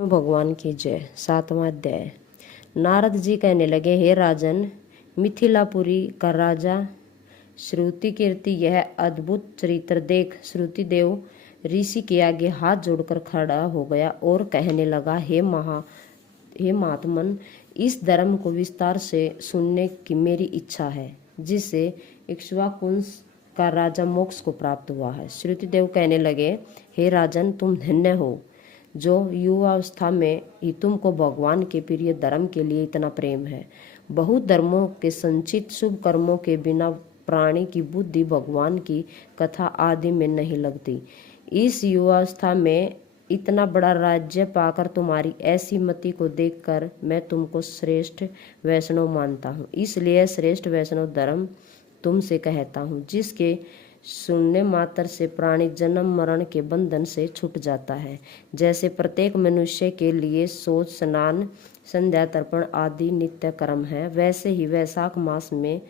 भगवान की जय। 7वां अध्याय। नारद जी कहने लगे, हे राजन, मिथिलापुरी का राजा श्रुति कीर्ति यह अद्भुत चरित्र देख श्रुति देव ऋषि के आगे हाथ जोड़कर खड़ा हो गया और कहने लगा, हे महात्मन, इस धर्म को विस्तार से सुनने की मेरी इच्छा है, जिससे इक्ष्वाकुवंश का राजा मोक्ष को प्राप्त हुआ है। श्रुति देव कहने लगे, हे राजन, तुम धन्य हो जो युवावस्था में ही तुमको भगवान के प्रिय धर्म के लिए इतना प्रेम है। बहुत धर्मों के संचित शुभ कर्मों के बिना प्राणी की बुद्धि भगवान की कथा आदि में नहीं लगती। इस युवावस्था में इतना बड़ा राज्य पाकर तुम्हारी ऐसी मति को देखकर मैं तुमको श्रेष्ठ वैष्णव मानता हूँ। इसलिए श्रेष्ठ वैष्णव धर्म तुमसे कहता हूँ, जिसके सुनने मात्र से प्राणी जन्म मरण के बंधन से छूट जाता है। जैसे प्रत्येक मनुष्य के लिए शौच, स्नान, संध्या तर्पण आदि नित्य कर्म है, वैसे ही वैशाख मास में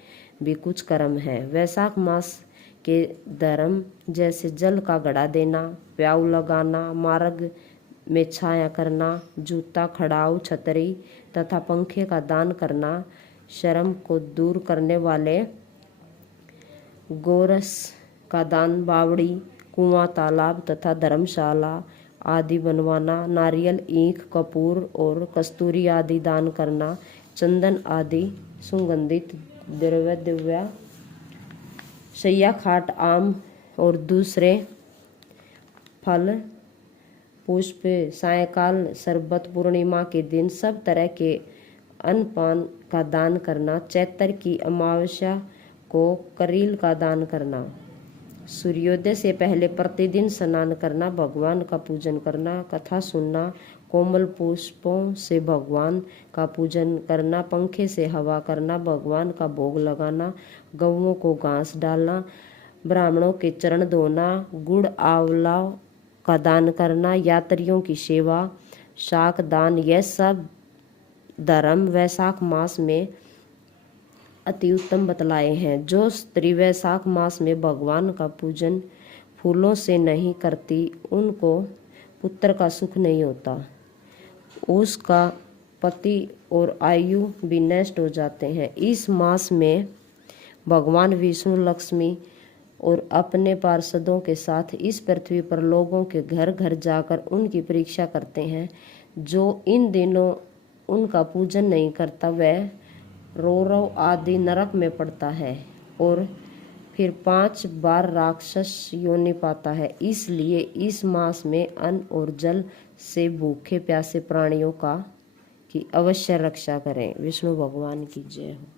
भी कुछ कर्म है। वैशाख मास के धर्म जैसे जल का घड़ा देना, प्याऊ लगाना, मार्ग में छाया करना, जूता, खड़ाऊ, छतरी तथा पंखे का दान करना, शर्म को दूर करने वाले गोरस का दान, बावड़ी, कुआं, तालाब तथा धर्मशाला आदि बनवाना, नारियल, ईख, कपूर और कस्तूरी आदि दान करना, चंदन आदि सुगंधित द्रव्य दिव्या, शैया, खाट, आम और दूसरे फल, पुष्प, सायंकाल, शरबत, पूर्णिमा के दिन सब तरह के अन्नपान का दान करना, चैत्र की अमावस्या को करील का दान करना, सूर्योदय से पहले प्रतिदिन स्नान करना, भगवान का पूजन करना, कथा सुनना, कोमल पुष्पों से भगवान का पूजन करना, पंखे से हवा करना, भगवान का भोग लगाना, गौओं को घास डालना, ब्राह्मणों के चरण धोना, गुड़ आंवला का दान करना, यात्रियों की सेवा, शाक दान, यह सब धर्म वैशाख मास में अति उत्तम बतलाए हैं। जो स्त्री वैशाख मास में भगवान का पूजन फूलों से नहीं करती, उनको पुत्र का सुख नहीं होता, उसका पति और आयु भी नष्ट हो जाते हैं। इस मास में भगवान विष्णु लक्ष्मी और अपने पार्षदों के साथ इस पृथ्वी पर लोगों के घर घर जाकर उनकी परीक्षा करते हैं। जो इन दिनों उनका पूजन नहीं करता, वह रौरव आदि नरक में पड़ता है और फिर 5 बार राक्षस योनि पाता है। इसलिए इस मास में अन्न और जल से भूखे प्यासे प्राणियों की अवश्य रक्षा करें। विष्णु भगवान की जय हो।